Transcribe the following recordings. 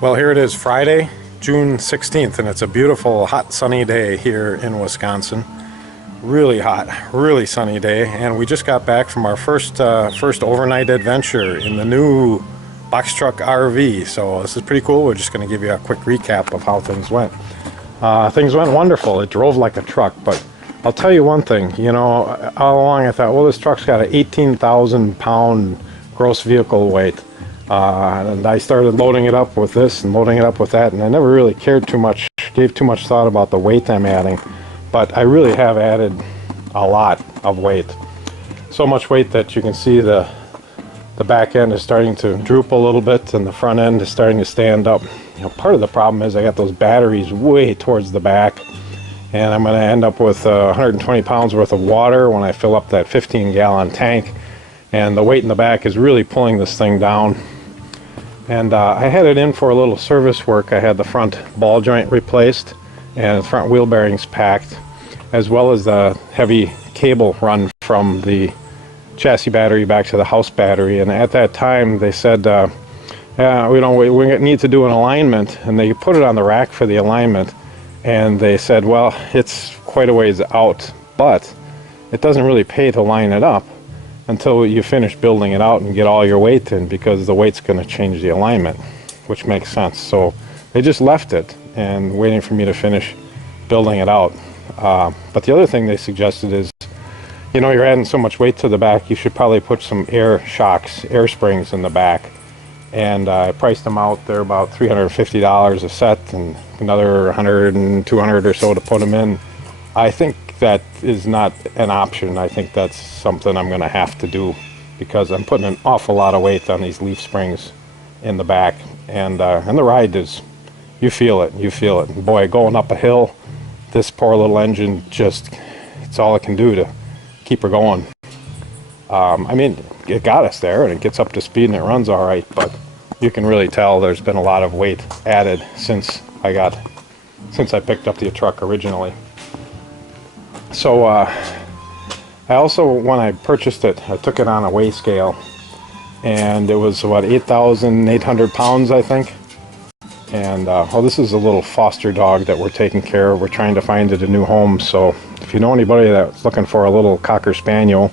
Well, here it is, Friday, June 16th, and it's a beautiful, hot, sunny day here in Wisconsin. Really hot, really sunny day, and we just got back from our first overnight adventure in the new box truck RV. So this is pretty cool. We're just going to give you a quick recap of how things went. Things went wonderful. It drove like a truck, but I'll tell you one thing. You know, all along I thought, well, this truck's got an 18,000 pound gross vehicle weight. And I started loading it up with this and loading it up with that, and I never really cared too much, gave too much thought about the weight I'm adding, but I really have added a lot of weight. So much weight that you can see the back end is starting to droop a little bit and the front end is starting to stand up. You know, part of the problem is I got those batteries way towards the back, and I'm going to end up with 120 pounds worth of water when I fill up that 15-gallon tank, and the weight in the back is really pulling this thing down. And I had it in for a little service work. I had the front ball joint replaced and the front wheel bearings packed, as well as the heavy cable run from the chassis battery back to the house battery. And at that time they said, we need to do an alignment, and they put it on the rack for the alignment, and they said, well, it's quite a ways out, but it doesn't really pay to line it up until you finish building it out and get all your weight in, because the weight's going to change the alignment, which makes sense. So they just left it and waiting for me to finish building it out. But the other thing they suggested is, you know, you're adding so much weight to the back, you should probably put some air shocks, air springs in the back. And I priced them out. They're about $350 a set, and another 100 and 200 or so to put them in. I think that is not an option. I think that's something I'm going to have to do, because I'm putting an awful lot of weight on these leaf springs in the back, and the ride is, you feel it. And boy, going up a hill, this poor little engine just, it's all it can do to keep her going. I mean, it got us there and it gets up to speed and it runs all right, but you can really tell there's been a lot of weight added since I picked up the truck originally. So I also, when I purchased it, I took it on a weigh scale, and it was about 8,800 pounds, I think. And well, this is a little foster dog that we're taking care of. We're trying to find it a new home. So if you know anybody that's looking for a little Cocker Spaniel,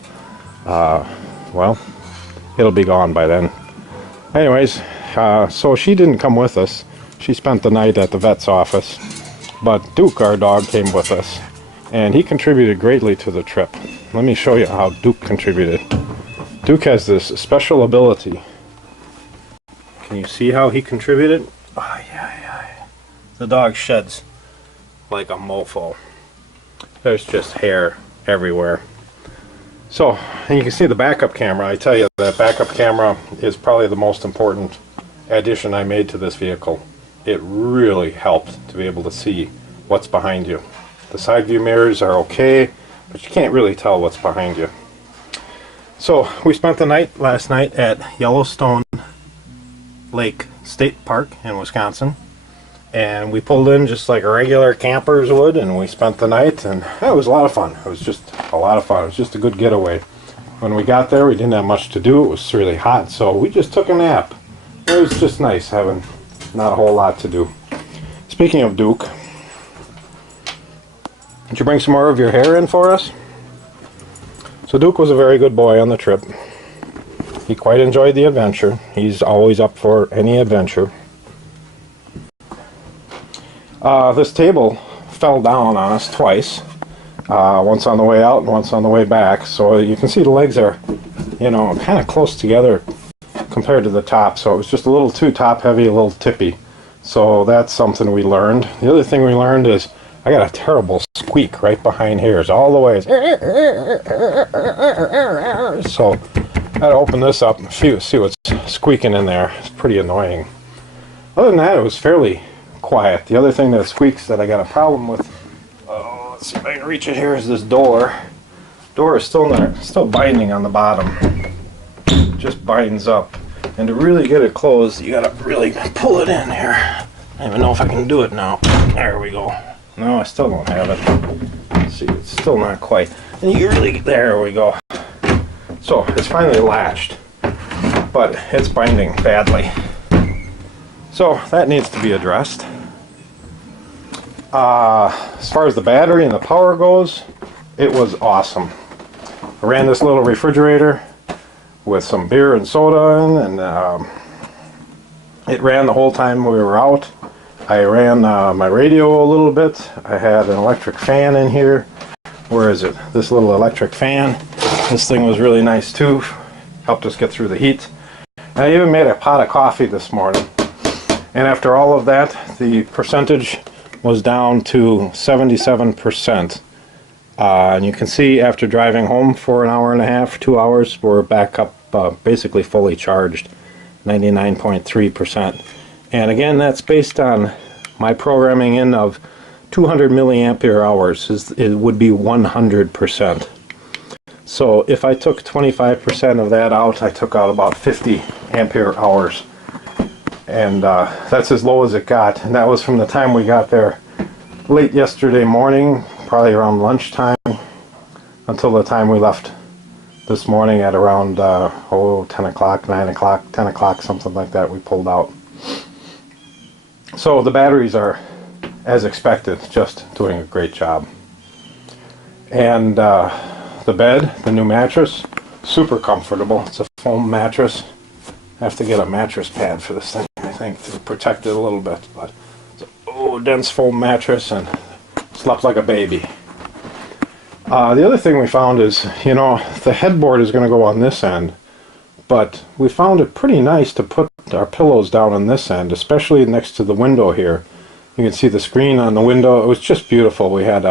well, it'll be gone by then. Anyways, so she didn't come with us. She spent the night at the vet's office, but Duke, our dog, came with us. And he contributed greatly to the trip. Let me show you how Duke contributed. Duke has this special ability. Can you see how he contributed? Oh, yeah. The dog sheds like a mofo. There's just hair everywhere. So, and you can see the backup camera. I tell you, that backup camera is probably the most important addition I made to this vehicle. It really helped to be able to see what's behind you. The side view mirrors are okay, but you can't really tell what's behind you. So we spent the night last night at Yellowstone Lake State Park in Wisconsin, and we pulled in just like regular campers would, and we spent the night, and it was a lot of fun. It was just a lot of fun. It was just a good getaway. When we got there, we didn't have much to do. It was really hot, so we just took a nap. It was just nice having not a whole lot to do. Speaking of Duke, did you bring some more of your hair in for us? So Duke was a very good boy on the trip. He quite enjoyed the adventure. He's always up for any adventure. This table fell down on us twice. Once on the way out and once on the way back. So you can see the legs are, you know, kind of close together compared to the top. So it was just a little too top heavy, a little tippy. So that's something we learned. The other thing we learned is I got a terrible squeak right behind here, all the way. So I gotta open this up and see what's squeaking in there. It's pretty annoying. Other than that, it was fairly quiet. The other thing that squeaks that I got a problem with, let's see if I can reach it here, is this door. Door is still binding on the bottom. It just binds up. And to really get it closed, you gotta really pull it in here. I don't even know if I can do it now. There we go. No, I still don't have it. Let's see, it's still not quite. And you really, there we go. So it's finally latched, but it's binding badly. So that needs to be addressed. As far as the battery and the power goes, it was awesome. I ran this little refrigerator with some beer and soda in, and it ran the whole time we were out. I ran my radio a little bit. I had an electric fan in here. Where is it? This little electric fan. This thing was really nice too. Helped us get through the heat. And I even made a pot of coffee this morning. And after all of that, the percentage was down to 77%. And you can see after driving home for an hour and a half, 2 hours, we're back up basically fully charged, 99.3%. And again, that's based on my programming in of 200 milliampere hours. It would be 100%. So if I took 25% of that out, I took out about 50 ampere hours. And that's as low as it got. And that was from the time we got there late yesterday morning, probably around lunchtime, until the time we left this morning at around 10 o'clock, 9 o'clock, 10 o'clock, something like that. We pulled out. So the batteries are, as expected, just doing a great job. And the bed, the new mattress, super comfortable. It's a foam mattress. I have to get a mattress pad for this thing, I think, to protect it a little bit. But it's a dense foam mattress, and slept like a baby. The other thing we found is, you know, the headboard is going to go on this end, but we found it pretty nice to put our pillows down on this end, especially next to the window here. You can see the screen on the window. It was just beautiful. We had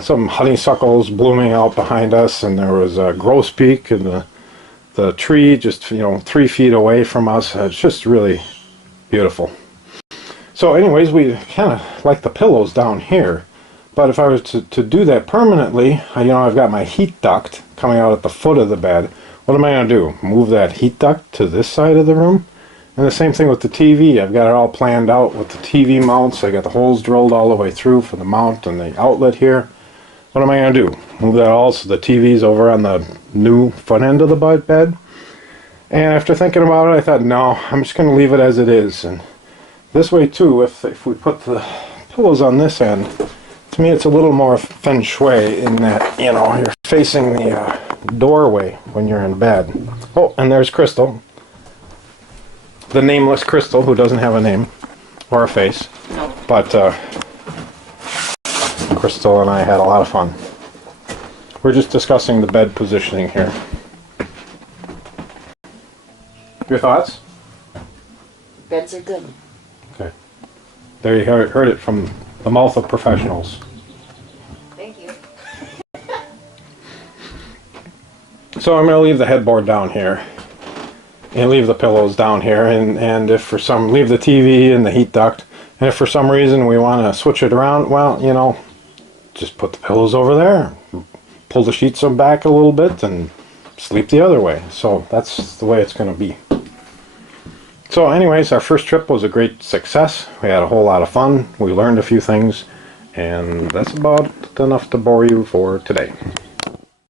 some honeysuckles blooming out behind us, and there was a grosbeak and the tree just, you know, 3 feet away from us. It's just really beautiful. So anyways, we kind of like the pillows down here. But if I was to do that permanently, you know, I've got my heat duct coming out at the foot of the bed. What am I going to do? Move that heat duct to this side of the room? And the same thing with the TV. I've got it all planned out with the TV mounts. I got the holes drilled all the way through for the mount and the outlet here. What am I going to do? Move that all so the TV's over on the new front end of the bed? And after thinking about it, I thought, no, I'm just going to leave it as it is. And this way too, if we put the pillows on this end, to me it's a little more feng shui in that, you know, you're facing the doorway when you're in bed. Oh, and there's Crystal. The nameless Crystal, who doesn't have a name or a face. No. But Crystal and I had a lot of fun. We're just discussing the bed positioning here. Your thoughts? Beds are good. Okay. There you heard it from the mouth of professionals. Thank you. So I'm going to leave the headboard down here. And leave the pillows down here. And if for some, leave the TV and the heat duct. And if for some reason we want to switch it around, well, you know, just put the pillows over there. Pull the sheets back a little bit and sleep the other way. So that's the way it's going to be. So anyways, our first trip was a great success. We had a whole lot of fun. We learned a few things. And that's about enough to bore you for today.